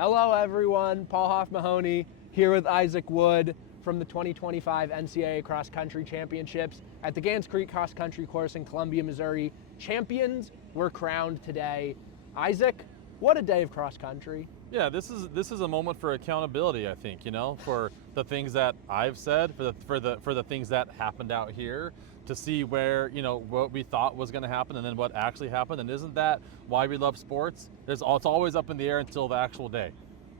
Hello everyone, Paul Hof-Mahoney here with Isaac Wood from the 2025 NCAA Cross Country Championships at the Gans Creek Cross Country course in Columbia, Missouri. Champions were crowned today. Isaac, what a day of cross country. Yeah, this is a moment for accountability, I think, for the things that I've said, for the things that happened out here, to see where, what we thought was going to happen and then what actually happened. And isn't that why we love sports? It's always up in the air until the actual day.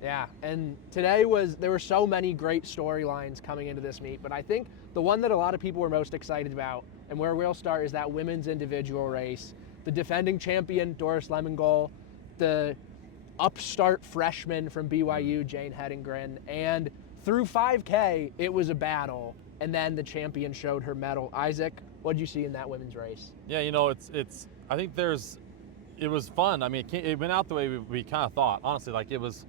Yeah, and today there were so many great storylines coming into this meet, but I think the one that a lot of people were most excited about and where we'll start is that women's individual race. The defending champion, Doris Lemngole, the upstart freshman from BYU, Jane Hedengren, and through 5K, it was a battle, and then the champion showed her medal. Isaac, what did you see in that women's race? Yeah, I think it was fun. I mean, it went out the way we kind of thought, honestly. Like, it was,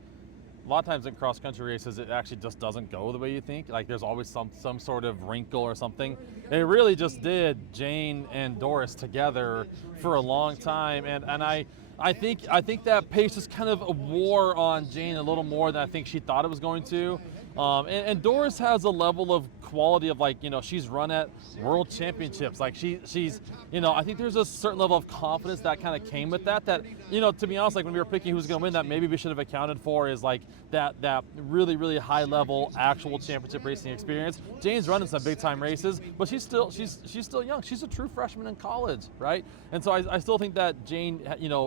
a lot of times in cross-country races, it actually just doesn't go the way you think. Like, there's always some sort of wrinkle or something. And it really just did Jane and Doris together for a long time, and I think that pace just kind of wore on Jane a little more than I think she thought it was going to. And Doris has a level of quality of, like, she's run at world championships. Like, she's I think there's a certain level of confidence that kind of came with that, to be honest, like, when we were picking who's going to win, that maybe we should have accounted for is, like, that really, really high level actual championship racing experience. Jane's running some big time races, but she's still young. She's a true freshman in college, right? And so I still think that Jane,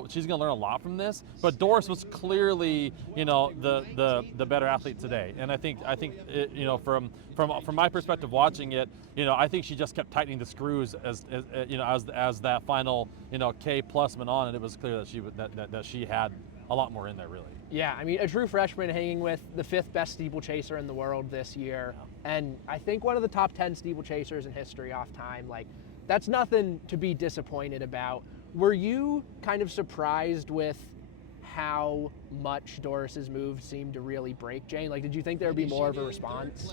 she's going to learn a lot from this. But Doris was clearly, the better athlete today. And I think from my perspective watching it, I think she just kept tightening the screws as that final K plus went on, and it was clear that she had a lot more in there, really. Yeah, I mean, a true freshman hanging with the 5th best steeplechaser in the world this year, and I think one of the top 10 steeplechasers in history off time. Like, that's nothing to be disappointed about. Were you kind of surprised with how much Doris's moves seemed to really break Jane? Like, did you think there would be more of a response?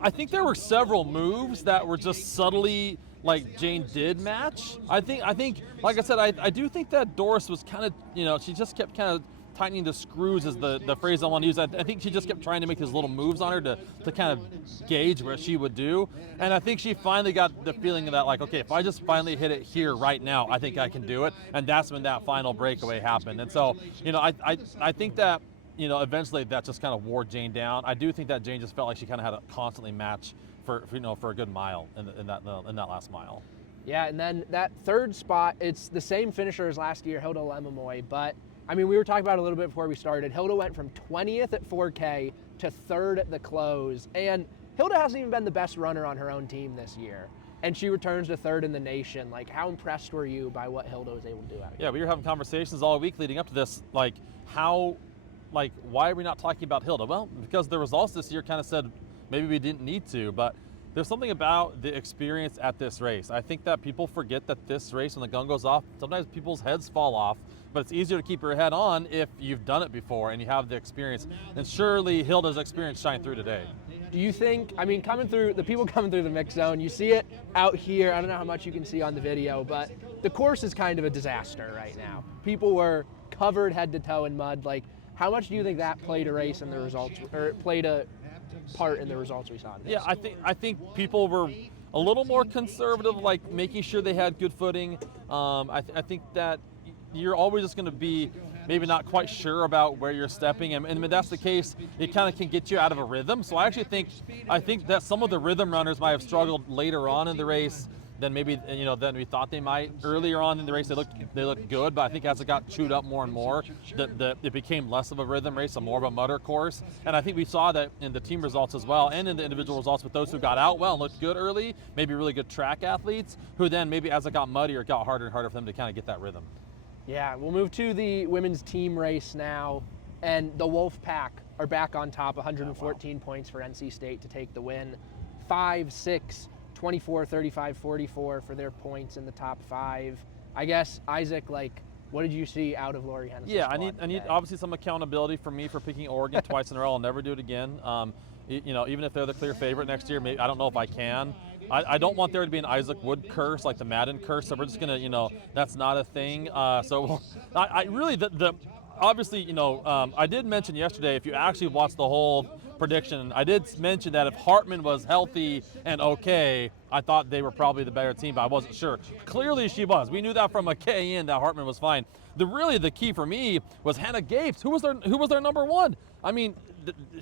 I think there were several moves that were just subtly, like, Jane did match. I think, like I said, I do think that Doris was kind of, she just kept kind of tightening the screws is the phrase I want to use. I think she just kept trying to make these little moves on her to kind of gauge what she would do. And I think she finally got the feeling that, like, okay, if I just finally hit it here right now, I think I can do it. And that's when that final breakaway happened. And so, I think that, eventually that just kind of wore Jane down. I do think that Jane just felt like she kind of had to constantly match for a good mile in that last mile. Yeah, and then that third spot, it's the same finisher as last year, Hilda Olemomoi, but I mean, we were talking about it a little bit before we started. Hilda went from 20th at 4K to 3rd at the close. And Hilda hasn't even been the best runner on her own team this year. And she returns to 3rd in the nation. Like, how impressed were you by what Hilda was able to do out here? Yeah, we were having conversations all week leading up to this. Like, why are we not talking about Hilda? Well, because the results this year kind of said maybe we didn't need to. But there's something about the experience at this race. I think that people forget that this race, when the gun goes off, sometimes people's heads fall off. But it's easier to keep your head on if you've done it before and you have the experience. And surely Hilda's experience shined through today. Do you think, I mean, the people coming through the mix zone, you see it out here, I don't know how much you can see on the video, but the course is kind of a disaster right now. People were covered head to toe in mud. Like, how much do you think that played a race in the results, or played a part in the results we saw today? Yeah, I think people were a little more conservative, like making sure they had good footing. I think that you're always just going to be maybe not quite sure about where you're stepping, and when that's the case, it kind of can get you out of a rhythm. So I think that some of the rhythm runners might have struggled later on in the race than maybe than we thought they might. Earlier on in the race, they looked good, but I think as it got chewed up more and more, it became less of a rhythm race and more of a mutter course. And I think we saw that in the team results as well, and in the individual results with those who got out well and looked good early, maybe really good track athletes, who then maybe as it got muddier, it got harder and harder for them to kind of get that rhythm. Yeah, we'll move to the women's team race now, and the Wolf Pack are back on top, 114 points for NC State to take the win. 5, 6, 24, 35, 44 for their points in the top 5. I guess, Isaac, like, what did you see out of Lori Hennessy's Yeah, squad I need obviously some accountability from me for picking Oregon twice in a row. I'll never do it again. Even if they're the clear favorite next year, maybe I don't know if I can. I don't want there to be an Isaac Wood curse, like the Madden curse. So we're just gonna, that's not a thing. I really obviously, you know, I did mention yesterday, if you actually watched the whole prediction, I did mention that if Hartman was healthy and okay, I thought they were probably the better team, but I wasn't sure. Clearly she was. We knew that from a K in that Hartman was fine. The key for me was Hannah Gapes. Who was their number one? I mean,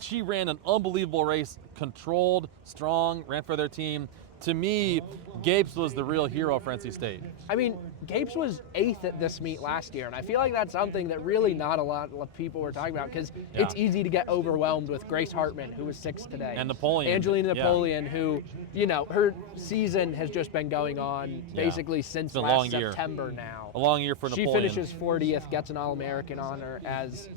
she ran an unbelievable race, controlled, strong, ran for their team. To me, Gapes was the real hero for NC State. I mean, Gapes was 8th at this meet last year, and I feel like that's something that really not a lot of people were talking about, because it's easy to get overwhelmed with Grace Hartman, who was 6th today. And Napoleon. Angelina Napoleon, who, you know, her season has just been going on basically since last September now. A long year for Napoleon. She finishes 40th, gets an All-American honor as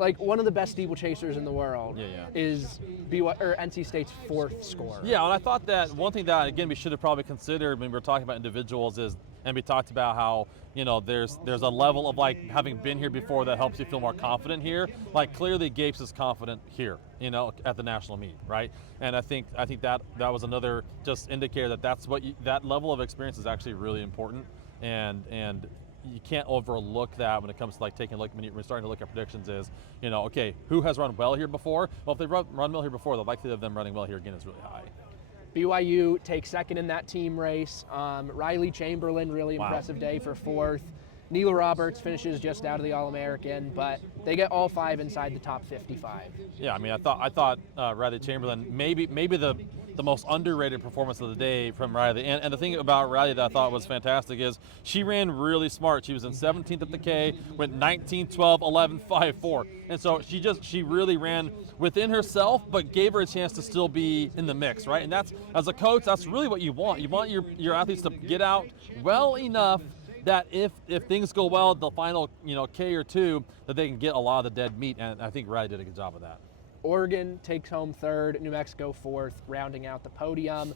like one of the best steeplechasers in the world. Is NC State's 4th scorer. Yeah, and I thought that one thing that, again, we should have probably considered when we were talking about individuals is, and we talked about how, you know, there's a level of like having been here before that helps you feel more confident here. Like clearly Gapes is confident here, you know, at the national meet, right? And I think that was another just indicator that that level of experience is actually really important, and you can't overlook that when it comes to like taking a look, when you're starting to look at predictions is, you know, okay, who has run well here before? Well, if they've run well here before, the likelihood of them running well here again is really high. BYU takes 2nd in that team race. Riley Chamberlain, really impressive day for 4th. Neela Roberts finishes just out of the All-American, but they get all 5 inside the top 55. Yeah, I mean, I thought Riley Chamberlain, maybe the most underrated performance of the day from Riley. And the thing about Riley that I thought was fantastic is she ran really smart. She was in 17th at the K, went 19, 12, 11, 5, 4. And so she really ran within herself, but gave her a chance to still be in the mix, right? And that's, as a coach, that's really what you want. You want your athletes to get out well enough that if things go well, the final, you know, K or 2, that they can get a lot of the dead meat. And I think Riley did a good job of that. Oregon takes home 3rd, New Mexico 4th, rounding out the podium.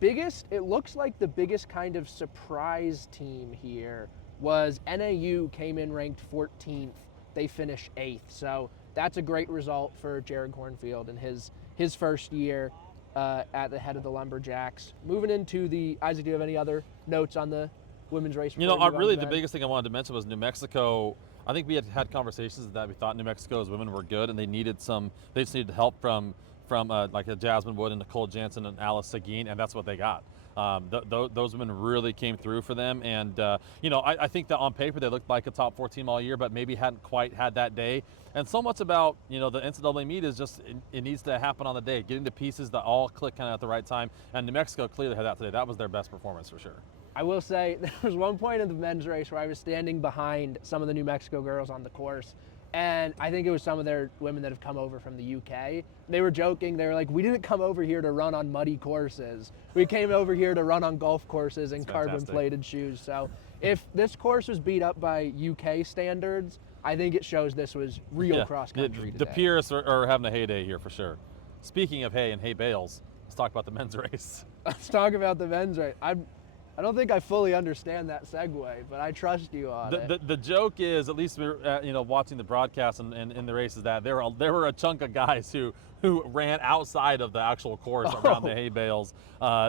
It looks like the biggest kind of surprise team here was NAU came in ranked 14th. They finished 8th. So that's a great result for Jared Cornfield in his first year at the head of the Lumberjacks. Moving into Isaac, do you have any other notes on the women's race? You know, really the biggest thing I wanted to mention was New Mexico. I think we had conversations that we thought New Mexico's women were good, and they just needed help from like a Jasmine Wood and Nicole Jansen and Alice Seguin, and that's what they got. Those women really came through for them, and you know, I think that on paper they looked like a top 4 team all year, but maybe hadn't quite had that day. And so much about, you know, the NCAA meet is just it needs to happen on the day, getting the pieces that all click kind of at the right time. And New Mexico clearly had that today. That was their best performance for sure. I will say there was one point in the men's race where I was standing behind some of the New Mexico girls on the course, and I think it was some of their women that have come over from the UK. They were joking. They were like, we didn't come over here to run on muddy courses. We came over here to run on golf courses in carbon-plated shoes. So if this course was beat up by UK standards, I think it shows this was real cross-country today. The purists are having a heyday here for sure. Speaking of hay and hay bales, let's talk about the men's race. Let's talk about the men's race. I don't think I fully understand that segue, but I trust you on it. The joke is, at least we were, you know, watching the broadcast and in the races, that there were a chunk of guys who ran outside of the actual course around the hay bales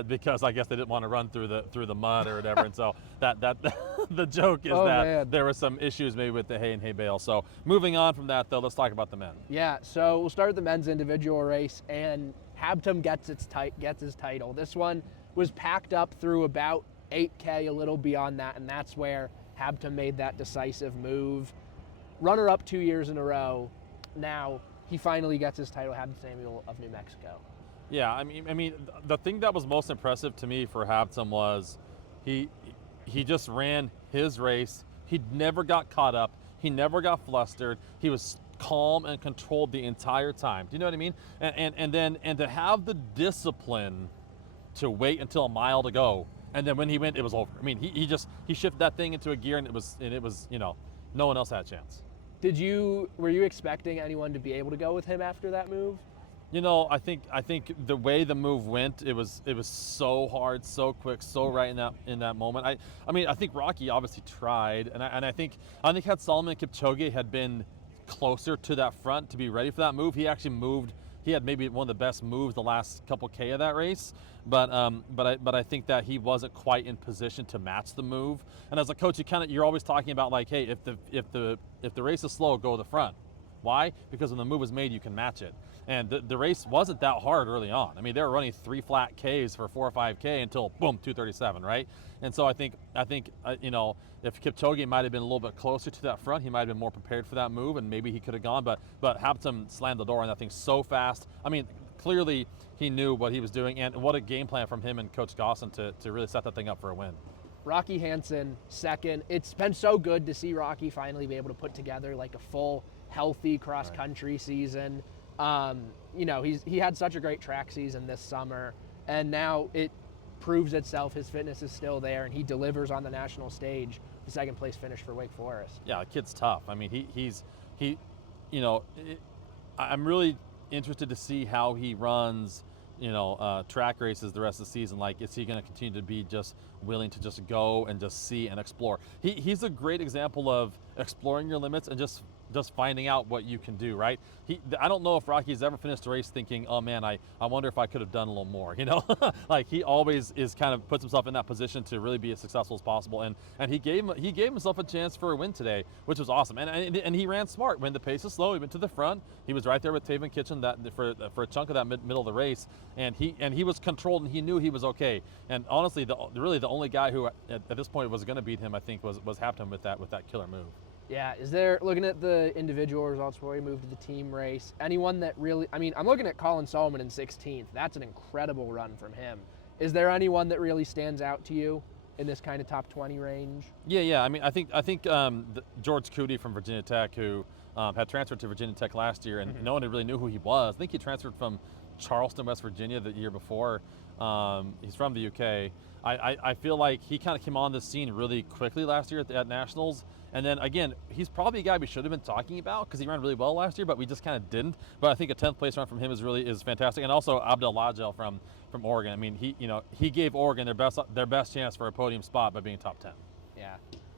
because I guess they didn't want to run through the mud or whatever. And so that the joke is there were some issues maybe with the hay and hay bales. So moving on from that though, let's talk about the men. Yeah. So we'll start with the men's individual race, and Habtom gets his title. This one was packed up through about 8K, a little beyond that, and that's where Habtom made that decisive move. Runner-up 2 years in a row. Now he finally gets his title, Habtom Samuel of New Mexico. Yeah, I mean, the thing that was most impressive to me for Habtom was he just ran his race. He never got caught up. He never got flustered. He was calm and controlled the entire time. Do you know what I mean? And to have the discipline to wait until a mile to go. And then when he went, it was over. I mean, he shifted that thing into a gear, and it was, you know, no one else had a chance. Were you expecting anyone to be able to go with him after that move? You know, I think the way the move went, it was so hard, so quick, so right in that moment. I mean, I think Rocky obviously tried, and I think had Solomon Kipchoge had been closer to that front to be ready for that move, he actually moved he had maybe one of the best moves the last couple K of that race, but I think that he wasn't quite in position to match the move. And as a coach, you're always talking about like, hey, if the race is slow, go to the front. Why? Because when the move was made, you can match it. And the race wasn't that hard early on. I mean, they were running 3 flat Ks for 4 or 5K until boom, 2:37, right? And so I think you know, if Kipchoge might have been a little bit closer to that front, he might have been more prepared for that move, and maybe he could have gone. But Habtom slammed the door on that thing so fast. I mean, clearly he knew what he was doing, and what a game plan from him and Coach Gosson to really set that thing up for a win. Rocky Hansen, second. It's been so good to see Rocky finally be able to put together like a full, healthy cross-country season. You know, he had such a great track season this summer, and now it proves itself. His fitness is still there, and he delivers on the national stage. The second place finish for Wake Forest. Yeah, the kid's tough. I mean, you know, I'm really interested to see how he runs, you know, track races the rest of the season. Like, is he going to continue to be just willing to just go and just see and explore? He's a great example of exploring your limits and just finding out what you can do, right? I don't know if Rocky's ever finished a race thinking, oh man, I wonder if I could have done a little more, you know? Like, he always is kind of puts himself in that position to really be as successful as possible, and he gave himself a chance for a win today, which was awesome. And he ran smart. When the pace is slow, he went to the front. He was right there with Taven Kitchen for a chunk of that middle of the race, and he was controlled, and he knew he was okay. And honestly, really the only guy who at this point was going to beat him, I think, was Habtom with that killer move. Yeah, is there, looking at the individual results before we move to the team race, anyone that really, I mean, I'm looking at Colin Solomon in 16th. That's an incredible run from him. Is there anyone that really stands out to you in this kind of top 20 range? Yeah. I mean, I think George Cootie from Virginia Tech, who had transferred to Virginia Tech last year, and no one really knew who he was. I think he transferred from Charleston, West Virginia the year before. He's from the UK. I feel like he kind of came on the scene really quickly last year at Nationals. And then again, he's probably a guy we should have been talking about because he ran really well last year, but we just kind of didn't. But I think a 10th place run from him is fantastic. And also Abdel Lajel from Oregon. I mean, he gave Oregon their best chance for a podium spot by being top 10. Yeah.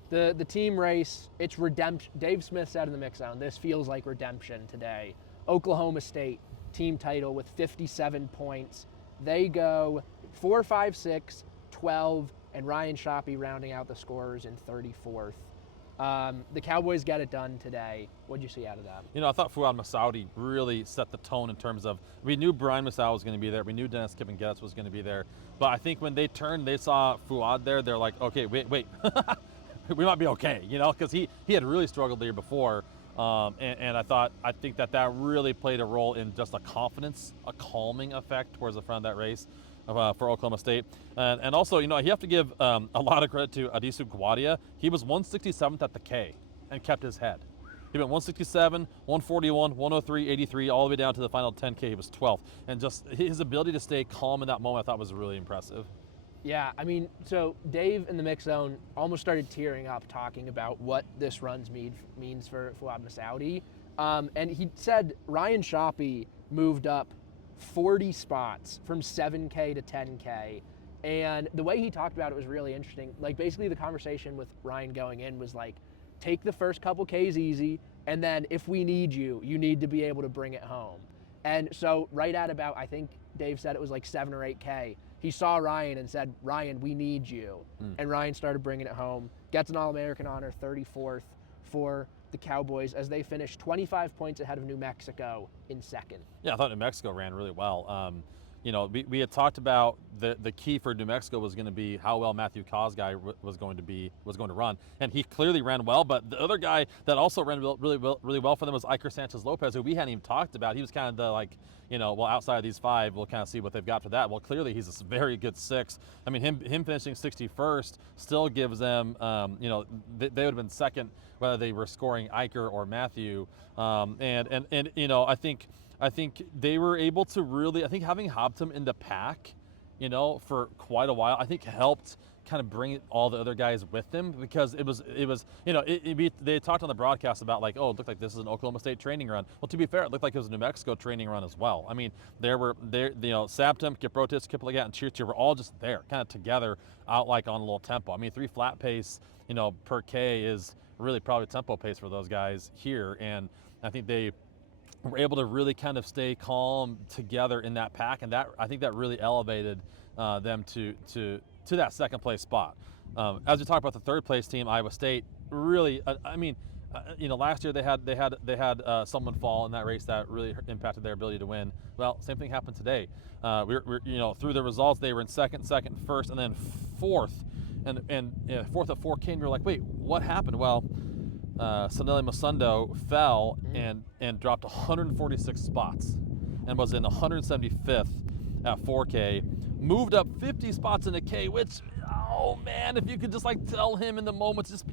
The team race, it's redemption. Dave Smith said in the mix zone, this feels like redemption today. Oklahoma State team title with 57 points. They go 4, 5, 6, 12, and Ryan Shoppey rounding out the scorers in 34th. The Cowboys get it done today. What'd you see out of that? You know, I thought Fouad Massaoudi really set the tone in terms of, we knew Brian Massaoudi was going to be there. We knew Dennis Kippengetz was going to be there. But I think when they turned, they saw Fouad there, they're like, okay, wait. We might be okay, you know, because he had really struggled the year before. And I think that really played a role in just a confidence, a calming effect towards the front of that race for Oklahoma State. And also, you know, you have to give a lot of credit to Adisu Gwadia. He was 167th at the K and kept his head. He went 167, 141, 103, 83, all the way down to the final 10K. He was 12th. And just his ability to stay calm in that moment, I thought was really impressive. Yeah, I mean, so Dave in the mix zone almost started tearing up talking about what this run's means for Fouad Massaoudi. And he said Ryan Shoppey moved up 40 spots from 7K to 10K. And the way he talked about it was really interesting. Like, basically the conversation with Ryan going in was like, take the first couple Ks easy, and then if we need you, you need to be able to bring it home. And so right at about, I think Dave said it was like 7 or 8K, he saw Ryan and said, Ryan, we need you. And Ryan started bringing it home. Gets an All-American honor, 34th for the Cowboys as they finish 25 points ahead of New Mexico in second. Yeah, I thought New Mexico ran really well. You know, we had talked about the key for New Mexico was going to be how well Matthew Kosgei was going to run, and he clearly ran well. But the other guy that also ran really well for them was Iker Sanchez Lopez, who we hadn't even talked about. He was kind of the, like, you know, well, outside of these 5, we'll kind of see what they've got for that. Well, clearly he's a very good 6. I mean, him finishing 61st still gives them, you know, they would have been second whether they were scoring Iker or Matthew, and you know, I think they were able to really, I think having Habtom in the pack, you know, for quite a while, I think helped kind of bring all the other guys with them, because it was you know, they talked on the broadcast about, like, oh, it looked like this is an Oklahoma State training run. Well, to be fair, it looked like it was a New Mexico training run as well. I mean, you know, Habtom, Kiprotis, Kiplagat, and Chirchir were all just there, kind of together, out like on a little tempo. I mean, 3 flat pace, you know, per K is really probably tempo pace for those guys here, and I think they were able to really kind of stay calm together in that pack, and that I think that really elevated them to that second place spot. As we talk about the third place team, Iowa State, really, last year they had someone fall in that race that really impacted their ability to win. Well, same thing happened today. Through the results, they were in second, first, and then fourth, and fourth at 4K. And you're like, wait, what happened? Well, Sanele Masundo fell and dropped 146 spots, and was in 175th at 4K. Moved up 50 spots in a K, which, oh man, if you could just like tell him in the moment, just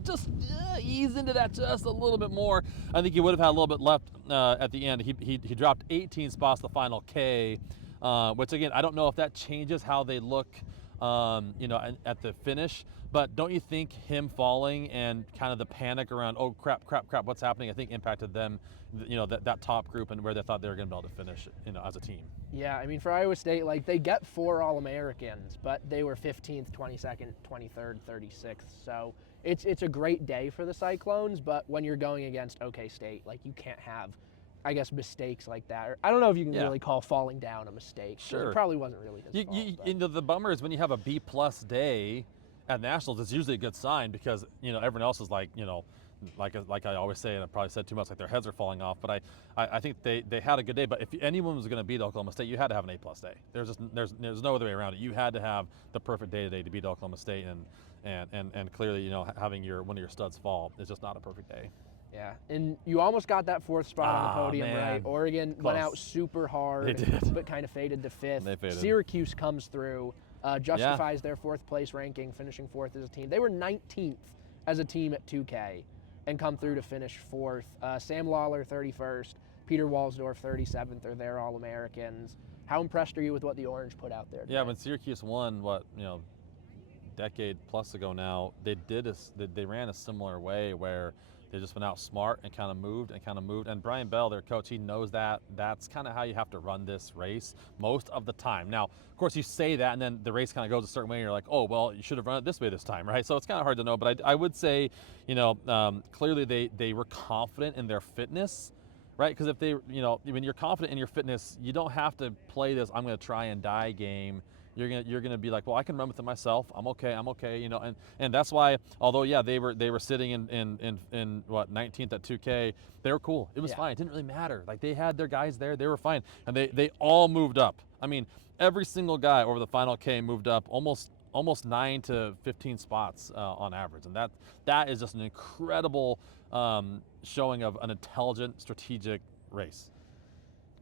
ease into that just a little bit more, I think he would have had a little bit left at the end. He dropped 18 spots the final K, which again, I don't know if that changes how they look, at the finish. But don't you think him falling and kind of the panic around, oh crap, what's happening? I think impacted them, that top group and where they thought they were going to be able to finish, as a team. Yeah, I mean, for Iowa State, like, they get 4 All-Americans, but they were 15th, 22nd, 23rd, 36th. So it's a great day for the Cyclones, but when you're going against OK State, like, you can't have, I guess, mistakes like that. Or, I don't know if you can really call falling down a mistake. Sure. It probably wasn't really his fault. The bummer is when you have a B+ day at Nationals, it's usually a good sign, because everyone else is like, like I always say, and I probably said too much, like their heads are falling off. But I think they had a good day. But if anyone was going to beat Oklahoma State, you had to have an A+ day. There's no other way around it. You had to have the perfect day today to beat Oklahoma State, and clearly, having one of your studs fall is just not a perfect day. Yeah, and you almost got that 4th spot on the podium, man. right? Oregon Close. went out super hard, They did. but kind of faded to 5th. They faded. Syracuse comes through, justifies their 4th place ranking, finishing 4th as a team. They were 19th as a team at 2K and come through to finish 4th. Sam Lawler, 31st. Peter Walsdorf, 37th, are their All-Americans. How impressed are you with what the Orange put out there today? Yeah, when Syracuse won, decade plus ago now, they ran a similar way where they just went out smart and kind of moved. And Brian Bell, their coach, he knows that that's kind of how you have to run this race most of the time. Now, of course, you say that, and then the race kind of goes a certain way, and you're like, oh, well, you should have run it this way this time, right? So it's kind of hard to know. But I would say, clearly they were confident in their fitness, right? Because if when you're confident in your fitness, you don't have to play this I'm going to try and die game. You're gonna be like, well, I can run with it myself. I'm okay. And that's why, although they were sitting in what, 19th at 2K, they were cool. It was fine. It didn't really matter. Like, they had their guys there. They were fine, and they all moved up. I mean, every single guy over the final K moved up almost 9 to 15 spots on average, and that is just an incredible showing of an intelligent, strategic race.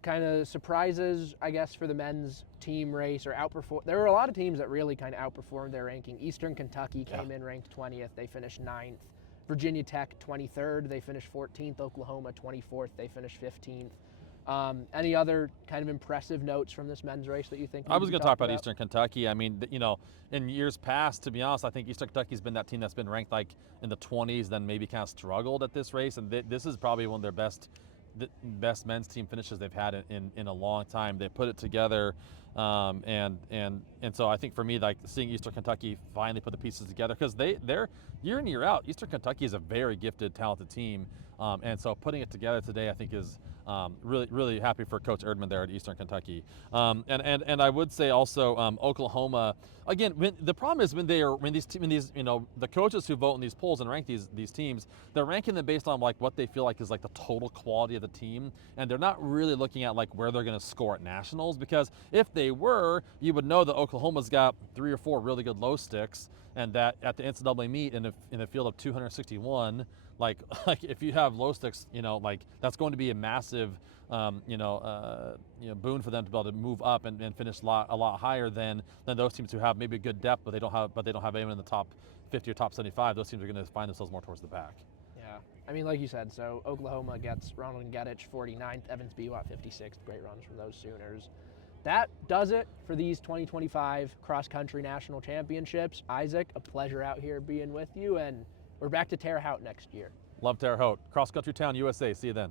Kind of surprises, I guess, for the men's team race, or outperform. There were a lot of teams that really kind of outperformed their ranking. Eastern Kentucky came in ranked 20th. They finished 9th. Virginia Tech, 23rd. They finished 14th. Oklahoma, 24th. They finished 15th. Any other kind of impressive notes from this men's race that you think? I was going to talk about Eastern Kentucky. I mean, in years past, to be honest, I think Eastern Kentucky's been that team that's been ranked like in the 20s, then maybe kind of struggled at this race, and this is probably one of their best men's team finishes they've had in a long time. They put it together, and so I think for me, like, seeing Eastern Kentucky finally put the pieces together, because they're year in, year out, Eastern Kentucky is a very gifted, talented team, and so putting it together today, I think, is really, really happy for Coach Erdman there at Eastern Kentucky. And I would say also Oklahoma. Again, the problem is when these the coaches who vote in these polls and rank these teams, they're ranking them based on like what they feel like is like the total quality of the team, and they're not really looking at like where they're going to score at nationals, because if they were, you would know that Oklahoma's got 3 or 4 really good low sticks, and that at the NCAA meet in a field of 261. Like if you have low sticks, like that's going to be a massive, boon for them to be able to move up and finish a lot higher than those teams who have maybe good depth, but they don't have anyone in the top 50 or top 75. Those teams are going to find themselves more towards the back. Yeah, I mean, like you said, so Oklahoma gets Ronald Ngedich 49th, Evans Biwott 56th. Great runs from those Sooners. That does it for these 2025 Cross Country National Championships. Isaac, a pleasure out here being with you, and we're back to Terre Haute next year. Love Terre Haute. Cross Country Town, USA. See you then.